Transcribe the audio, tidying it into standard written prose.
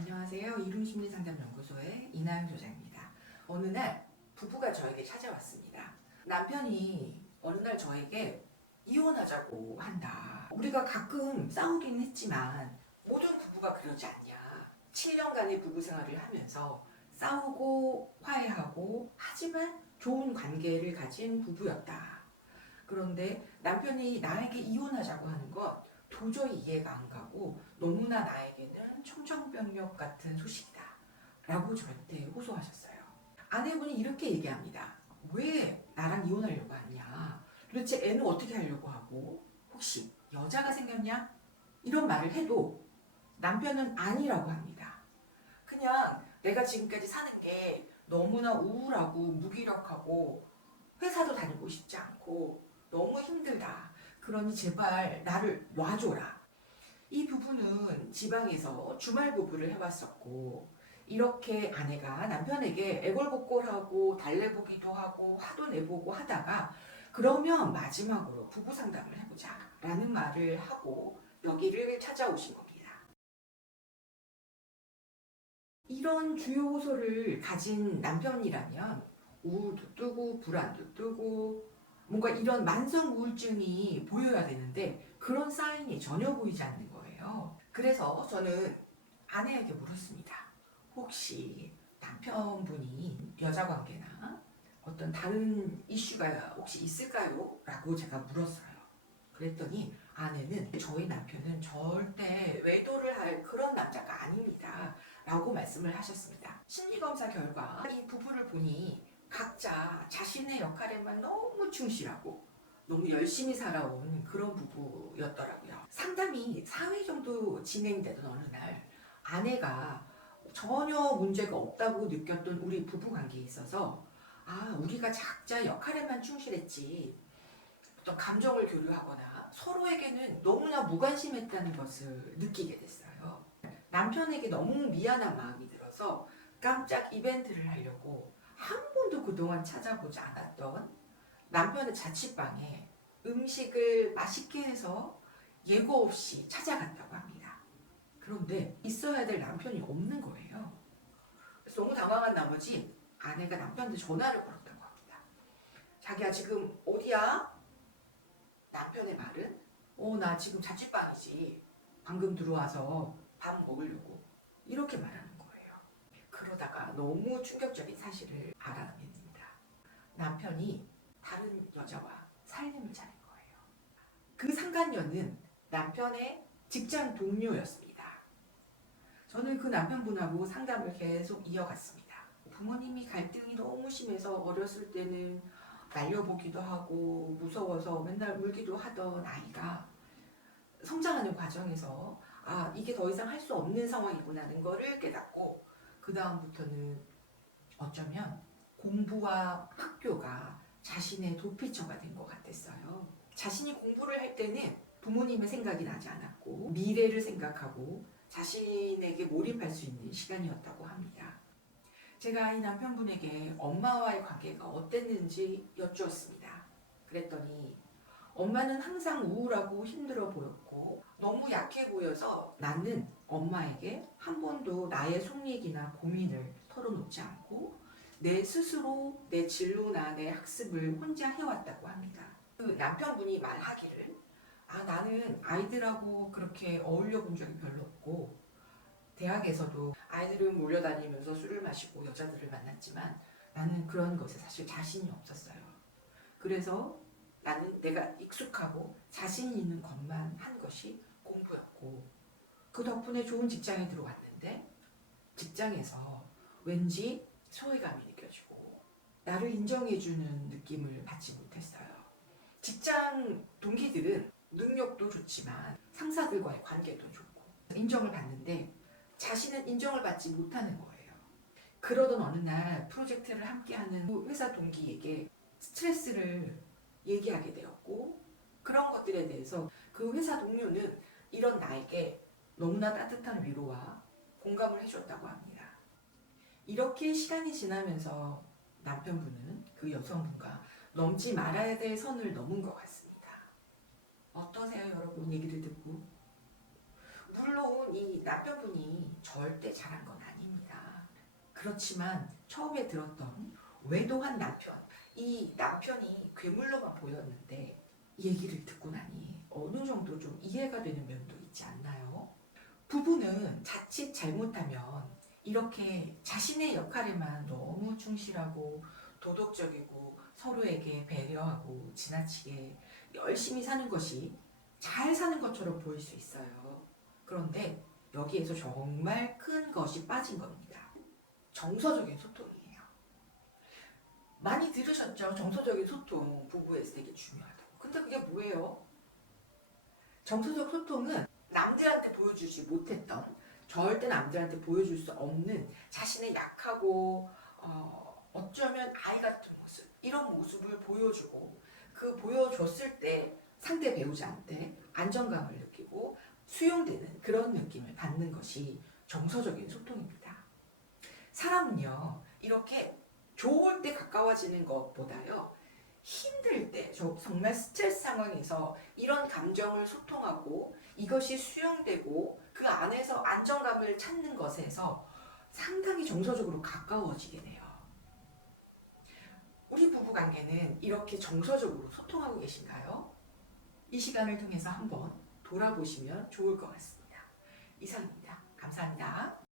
안녕하세요. 이룸심리상담연구소의 이나영 소장입니다. 어느 날 부부가 저에게 찾아왔습니다. 남편이 어느 날 저에게 이혼하자고 한다. 우리가 가끔 싸우긴 했지만 모든 부부가 그러지 않냐. 7년간의 부부 생활을 하면서 싸우고 화해하고 하지만 좋은 관계를 가진 부부였다. 그런데 남편이 나에게 이혼하자고 하는 건 도저히 이해가 안 가고 너무나 나에게는 청정병력 같은 소식이다 라고 저한테 호소하셨어요. 아내분이 이렇게 얘기합니다. 왜 나랑 이혼하려고 하냐? 도대체 애는 어떻게 하려고 하고? 혹시 여자가 생겼냐? 이런 말을 해도 남편은 아니라고 합니다. 그냥 내가 지금까지 사는 게 너무나 우울하고 무기력하고 회사도 다니고 싶지 않고 너무 힘들다. 그러니 제발 나를 놔줘라. 이 부부는 지방에서 주말 부부를 해왔었고 이렇게 아내가 남편에게 애걸복걸하고 달래보기도 하고 화도 내보고 하다가 그러면 마지막으로 부부 상담을 해보자 라는 말을 하고 여기를 찾아오신 겁니다. 이런 주요 호소를 가진 남편이라면 우울도 뜨고 불안도 뜨고 뭔가 이런 만성 우울증이 보여야 되는데 그런 사인이 전혀 보이지 않는 거예요. 그래서 저는 아내에게 물었습니다. 혹시 남편분이 여자 관계나 어떤 다른 이슈가 혹시 있을까요? 라고 제가 물었어요. 그랬더니 아내는 저희 남편은 절대 외도를 할 그런 남자가 아닙니다. 라고 말씀을 하셨습니다. 심리검사 결과 이 부부를 보니 각자 자신의 역할에만 너무 충실하고 너무 열심히 살아온 그런 부부였더라고요. 상담이 4회 정도 진행되던 어느 날 아내가 전혀 문제가 없다고 느꼈던 우리 부부 관계에 있어서 우리가 각자 역할에만 충실했지 어떤 감정을 교류하거나 서로에게는 너무나 무관심했다는 것을 느끼게 됐어요. 남편에게 너무 미안한 마음이 들어서 깜짝 이벤트를 하려고 한 번도 그동안 찾아보지 않았던 남편의 자취방에 음식을 맛있게 해서 예고 없이 찾아갔다고 합니다. 그런데 있어야 될 남편이 없는 거예요. 그래서 너무 당황한 나머지 아내가 남편한테 전화를 걸었다고 합니다. 자기야 지금 어디야? 남편의 말은 나 지금 자취방이지. 방금 들어와서 밥 먹으려고. 이렇게 말하는 거예요. 그러다가 너무 충격적인 사실을 알아냅니다. 남편이 다른 여자와 살림을 차린 거예요. 그 상간녀는 남편의 직장 동료였습니다. 저는 그 남편분하고 상담을 계속 이어갔습니다. 부모님이 갈등이 너무 심해서 어렸을 때는 날려보기도 하고 무서워서 맨날 울기도 하던 아이가 성장하는 과정에서 이게 더 이상 할 수 없는 상황이구나는 거를 깨닫고 그 다음부터는 어쩌면 공부와 학교가 자신의 도피처가 된 것 같았어요. 자신이 공부를 할 때는 부모님의 생각이 나지 않았고 미래를 생각하고 자신에게 몰입할 수 있는 시간이었다고 합니다. 제가 이 남편분에게 엄마와의 관계가 어땠는지 여쭈었습니다. 그랬더니 엄마는 항상 우울하고 힘들어 보였고 너무 약해 보여서 나는 엄마에게 한 번도 나의 속 얘기나 고민을 털어놓지 않고 내 스스로 내 진로나 내 학습을 혼자 해왔다고 합니다. 그 남편분이 말하기를 나는 아이들하고 그렇게 어울려 본 적이 별로 없고 대학에서도 아이들은 몰려다니면서 술을 마시고 여자들을 만났지만 나는 그런 것에 사실 자신이 없었어요. 그래서 나는 내가 익숙하고 자신 있는 것만 한 것이 공부였고 그 덕분에 좋은 직장에 들어갔는데 직장에서 왠지 소외감이 느껴지고 나를 인정해주는 느낌을 받지 못했어요. 직장 동기들은 능력도 좋지만 상사들과의 관계도 좋고 인정을 받는데 자신은 인정을 받지 못하는 거예요. 그러던 어느 날 프로젝트를 함께하는 회사 동기에게 스트레스를 얘기하게 되었고 그런 것들에 대해서 그 회사 동료는 이런 나에게 너무나 따뜻한 위로와 공감을 해줬다고 합니다. 이렇게 시간이 지나면서 남편분은 그 여성분과 넘지 말아야 될 선을 넘은 것 같습니다. 어떠세요, 여러분? 얘기를 듣고 물론 이 남편분이 절대 잘한 건 아닙니다. 그렇지만 처음에 들었던 외도한 남편, 이 남편이 괴물로만 보였는데 이 얘기를 듣고 나니 어느 정도 좀 이해가 되는 면도 있지 않나요? 부부는 자칫 잘못하면 이렇게 자신의 역할에만 너무 충실하고 도덕적이고 서로에게 배려하고 지나치게 열심히 사는 것이 잘 사는 것처럼 보일 수 있어요. 그런데 여기에서 정말 큰 것이 빠진 겁니다. 정서적인 소통이에요. 많이 들으셨죠? 정서적인 소통, 부부에서 되게 중요하다고. 근데 그게 뭐예요? 정서적 소통은 남들한테 보여주지 못했던, 절대 남들한테 보여줄 수 없는 자신의 약하고 어쩌면 아이 같은 모습, 이런 모습을 보여주고, 그 보여줬을 때 상대 배우자한테 안정감을 느끼고 수용되는 그런 느낌을 받는 것이 정서적인 소통입니다. 사람은요, 이렇게 좋을 때 가까워지는 것보다요, 힘들 때, 정말 스트레스 상황에서 이런 감정을 소통하고 이것이 수용되고 그 안에서 안정감을 찾는 것에서 상당히 정서적으로 가까워지게 돼요. 우리 부부 관계는 이렇게 정서적으로 소통하고 계신가요? 이 시간을 통해서 한번 돌아보시면 좋을 것 같습니다. 이상입니다. 감사합니다.